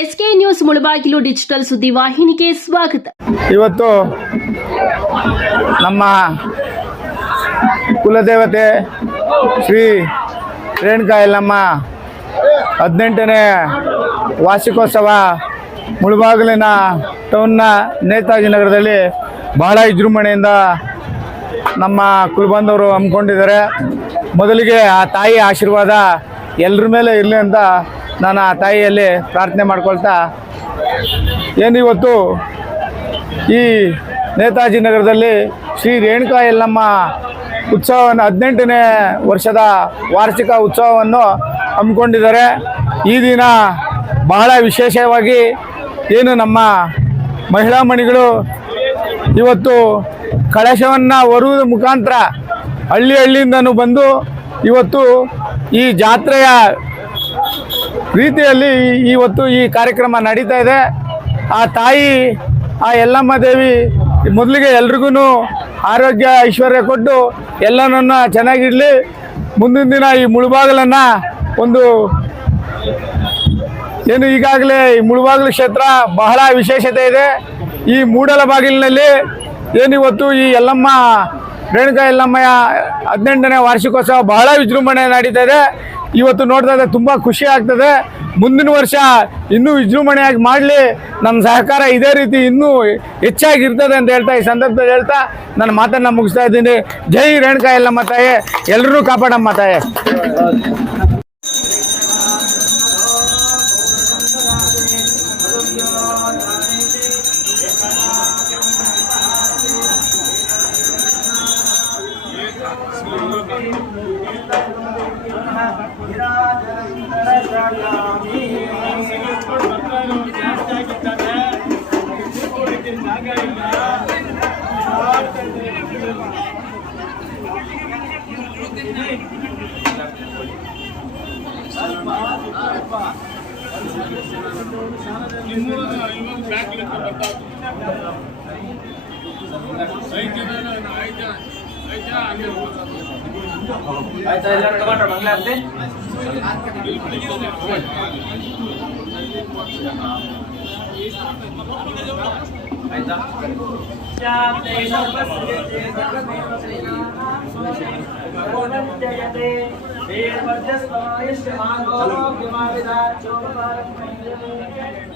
SK news Mulbagal digital ಸುದ್ದಿ ವಾಹಿನಿಗೆ ಸ್ವಾಗತ. ಇವತ್ತು ನಮ್ಮ ಕುಲದೇವತೆ ಶ್ರೀ ರೇಣುಕಾ ಯಲ್ಲಮ್ಮ ಹದಿನೆಂಟನೇ ವಾರ್ಷಿಕೋತ್ಸವ ಮುಳಬಾಗಿಲಿನ ಟೌನ್ನ ನೇತಾಜಿ ನಗರದಲ್ಲಿ ಬಹಳ ವಿಜೃಂಭಣೆಯಿಂದ ನಮ್ಮ ಕುಲಬಂಧವರು ಹಮ್ಮಿಕೊಂಡಿದ್ದಾರೆ. ಮೊದಲಿಗೆ ಆ ತಾಯಿ ಆಶೀರ್ವಾದ ಎಲ್ಲರ ಮೇಲೆ ಇರಲಿ ಅಂತ ನಾನು ಆ ತಾಯಿಯಲ್ಲಿ ಪ್ರಾರ್ಥನೆ ಮಾಡ್ಕೊಳ್ತಾ ಏನಿವತ್ತು ಈ ನೇತಾಜಿ ನಗರದಲ್ಲಿ ಶ್ರೀ ರೇಣುಕಾ ಯಲ್ಲಮ್ಮ ಉತ್ಸವವನ್ನು, ಹದಿನೆಂಟನೇ ವರ್ಷದ ವಾರ್ಷಿಕ ಉತ್ಸವವನ್ನು ಹಮ್ಮಿಕೊಂಡಿದ್ದಾರೆ. ಈ ದಿನ ಬಹಳ ವಿಶೇಷವಾಗಿ ಏನು ನಮ್ಮ ಮಹಿಳಾ ಮಣಿಗಳು ಇವತ್ತು ಕಳಶವನ್ನು ಹೊರುವುದ ಮುಖಾಂತರ ಹಳ್ಳಿ ಹಳ್ಳಿಯಿಂದನೂ ಬಂದು ಇವತ್ತು ಈ ಜಾತ್ರೆಯ ರೀತಿಯಲ್ಲಿ ಇವತ್ತು ಈ ಕಾರ್ಯಕ್ರಮ ನಡೀತಾ ಇದೆ. ಆ ತಾಯಿ, ಆ ಯಲ್ಲಮ್ಮ ದೇವಿ ಮೊದಲಿಗೆ ಎಲ್ರಿಗೂ ಆರೋಗ್ಯ ಐಶ್ವರ್ಯ ಕೊಟ್ಟು ಎಲ್ಲನನ್ನ ಚೆನ್ನಾಗಿರಲಿ. ಮುಂದಿನ ದಿನ ಈ ಮುಳುಬಾಗಲನ್ನು ಒಂದು ಏನು ಈಗಾಗಲೇ ಈ ಮುಳುಬಾಗಿಲು ಕ್ಷೇತ್ರ ಬಹಳ ವಿಶೇಷತೆ ಇದೆ. ಈ ಮೂಡಲ ಬಾಗಿಲಿನಲ್ಲಿ ಏನಿವತ್ತು ಈ ಯಲ್ಲಮ್ಮ ರೇಣುಕಾ ಎಲ್ಲಮ್ಮಯ್ಯ ಹದಿನೆಂಟನೇ ವಾರ್ಷಿಕೋತ್ಸವ ಬಹಳ ವಿಜೃಂಭಣೆ ನಡೀತಾ ಇದೆ ಇವತ್ತು ನೋಡ್ತಾ ಇದ್ದರೆ ತುಂಬ ಖುಷಿ ಆಗ್ತದೆ. ಮುಂದಿನ ವರ್ಷ ಇನ್ನೂ ವಿಜೃಂಭಣೆಯಾಗಿ ಮಾಡಲಿ. ನಮ್ಮ ಸಹಕಾರ ಇದೇ ರೀತಿ ಇನ್ನೂ ಹೆಚ್ಚಾಗಿರ್ತದೆ ಅಂತ ಹೇಳ್ತಾ ಈ ಸಂದರ್ಭದಲ್ಲಿ ಹೇಳ್ತಾ ನನ್ನ ಮಾತನ್ನು ಮುಗಿಸ್ತಾ ಇದ್ದೀನಿ. ಜೈ ರೇಣುಕಾ ಎಲ್ಲಮ್ಮ ತಾಯಿ. ಎಲ್ಲರೂ ಕಾಪಾಡಮ್ಮ ತಾಯಿ. ಐತೆ ಐತೆ ಹಂಗೆ ಹೋಗ್ತಾರೆ टमाटर मंगला आपने वीरभद्रस्वायस्य माधव विमाविदा चोपकारं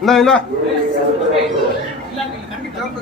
ಇಲ್ಲ ಇಲ್ಲ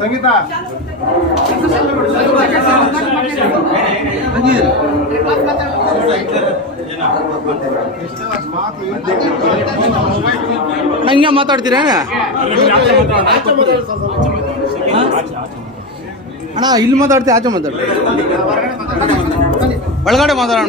ಸಂಗೀತ. ಹಂಗೆ ಮಾತಾಡ್ತೀರಾ ಅಣ್ಣ ಇಲ್ಲಿ ಮಾತಾಡ್ತೀವಿ ಆಚೆ ಮಾತಾಡ್ತೀವಿ. ಒಳಗಡೆ ಮಾತಾಡೋಣ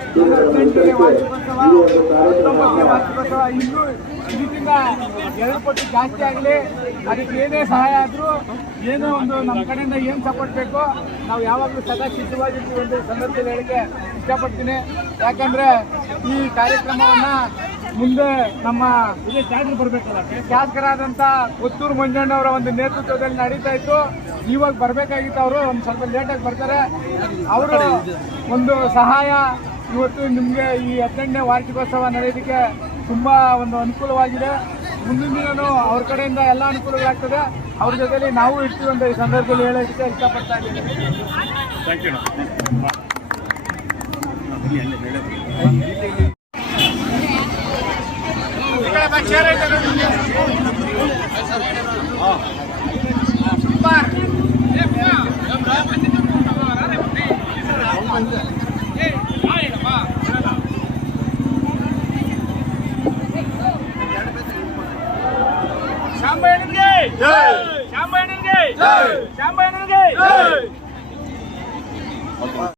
ಹದಿನೆಂಟನೇ ವಾರ್ಷಿಕೋತ್ಸವ ಹತ್ತೊಂಬತ್ತನೇ ವಾರ್ಷಿಕೋತ್ಸವ ಇನ್ನೂ ಇದಕ್ಕಿಂತ ಎರಡು ಪಟ್ಟು ಜಾಸ್ತಿ ಆಗಲಿ. ಅದಕ್ಕೆ ಏನೇ ಸಹಾಯ ಆದರೂ ಏನೋ ಒಂದು ನಮ್ಮ ಕಡೆಯಿಂದ ಏನು ಸಪೋರ್ಟ್ ಬೇಕೋ, ನಾವು ಯಾವಾಗಲೂ ಸದಾ ಸಿದ್ಧವಾಗಿರ್ತೀವಿ ಒಂದು ಸಂದರ್ಭದಲ್ಲಿ ಹೇಳಿಕೆ ಇಷ್ಟಪಡ್ತೀನಿ. ಯಾಕಂದರೆ ಈ ಕಾರ್ಯಕ್ರಮವನ್ನ ಮುಂದೆ ನಮ್ಮ ಇದೇ ಶಾಸಕರು ಬರಬೇಕಲ್ಲ ಶಾಸಕರಾದಂಥ ಮಂಜಣ್ಣ ಮಂಜಣ್ಣವರ ಒಂದು ನೇತೃತ್ವದಲ್ಲಿ ನಡೀತಾ ಇತ್ತು. ಇವಾಗ ಬರಬೇಕಾಗಿತ್ತು ಅವರು, ಒಂದು ಸ್ವಲ್ಪ ಲೇಟಾಗಿ ಬರ್ತಾರೆ. ಅವರು ಒಂದು ಸಹಾಯ ಇವತ್ತು ನಿಮಗೆ ಈ ಹದಿನೆಂಟನೇ ವಾರ್ಷಿಕೋತ್ಸವ ನಡೆಯೋದಕ್ಕೆ ತುಂಬ ಒಂದು ಅನುಕೂಲವಾಗಿದೆ. ಮುಂದಿನ ದಿನನೂ ಅವ್ರ ಕಡೆಯಿಂದ ಎಲ್ಲ ಅನುಕೂಲಗಳಾಗ್ತದೆ. ಅವ್ರ ಜೊತೆಲಿ ನಾವು ಇರ್ತೀವಿ ಅಂತ ಈ ಸಂದರ್ಭದಲ್ಲಿ ಹೇಳೋದಕ್ಕೆ ಇಷ್ಟಪಡ್ತಾ ಇದ್ದೀನಿ. ಶ್ಯಾಮಣ್ಣನಿಗೆ ಜೈ.